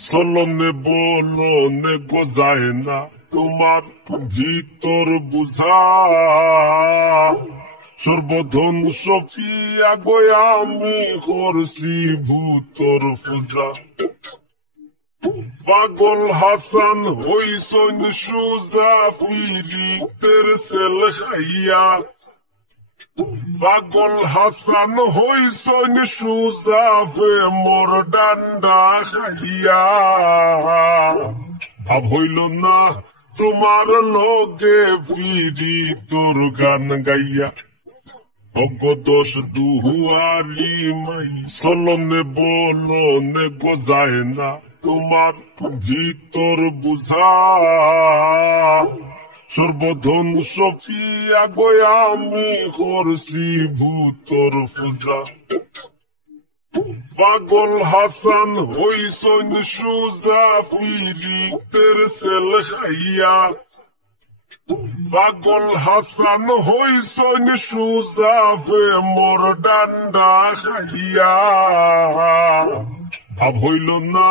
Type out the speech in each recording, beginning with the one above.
চলনে বলনে গোজায় না তোমার ভিতর বুঝা সর্বধন সফিয়া গয়া আমি করছি ভূতর পূজা পাগল হাসান হইসন সুজা ফিরিতের সেল খাইয়া পাগল হাসান হইসন সুজা ফে মোর ডান্ডা খাইয়া ভাব হইল না তোমার লোকে ফিরি তোর গান গাইয়া অগদোষ দুহুয়ারি মাই চলনে বলনে গোজায় না তোমার ভিতর বুঝা সর্বধন সফিয়া গয়া আমি করছি ভূতর পূজা পাগল হাসান হইসন সুজা ফিরিতের সেল খাইয়া পাগল হাসান হইসন সুজা ফে মোর ডান্ডা খাইয়া ভাব হইল না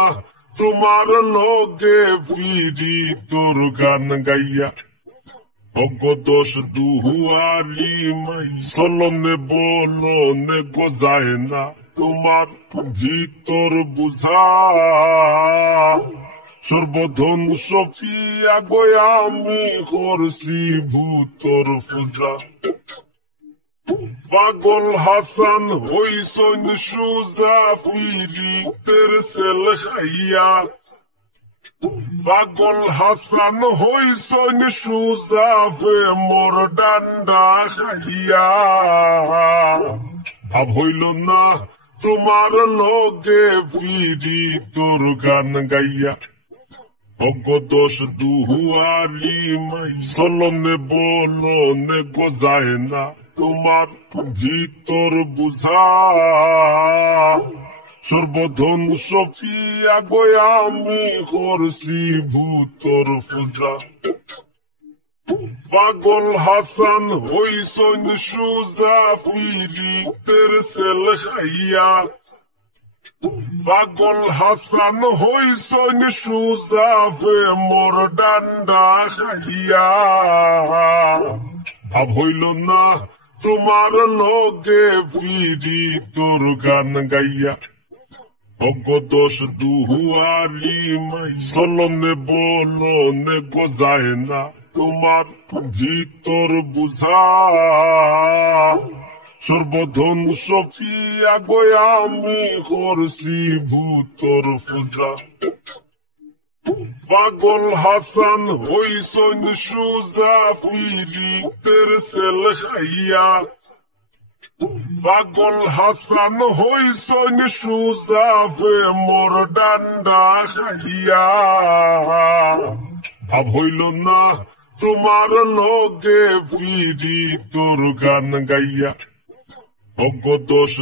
তোমার লোকে ফিরি তোর গান গাইয়া অগদোষ দুহুয়ারি মাই চলনে বলনে গোজায় না তোমার ভিতর বুঝা সর্বধন সফিয়া গয়া আমি করছি ভূতর পূজা পাগল হাসান হইসন সুজা ফিরিতের সেল খাইয়া পাগল হাসান হইসন সুজা ফে মোর ডান্ডা খাইয়া ভাব হইল না তোমার লোকে ফিরি তোর গান গাইয়া অগদোষ দুহুয়ারি মাই চলনে বলনে গোজায় না তোমার ভিতর বুঝা সর্বধন সফিয়া গয়া আমি করছি ভূতর পূজা পাগল হাসান হইসন সুজা ফিরিতের সেল খাইয়া পাগল হাসান হইসন সুজা ফে মোর ডান্ডা খাইয়া ভাব হইল না তোমার লোকে ফিরি তোর গান গাইয়া অগদোষ দুহুয়ারি মাই চলনে বলনে গোজায় না তোমার ভিতর বুঝা সর্বধন সফিয়া গয়া আমি করছি ভূতর পূজা পাগল হাসান হইসন সুজা ফিরিতের সেল খাইয়া পাগল হাসান হইসন সুজা ফে মোর ডান্ডা খাইয়া ভাব হইল না তোমার লোকে ফিরি তোর গান গাইয়া অগদোষ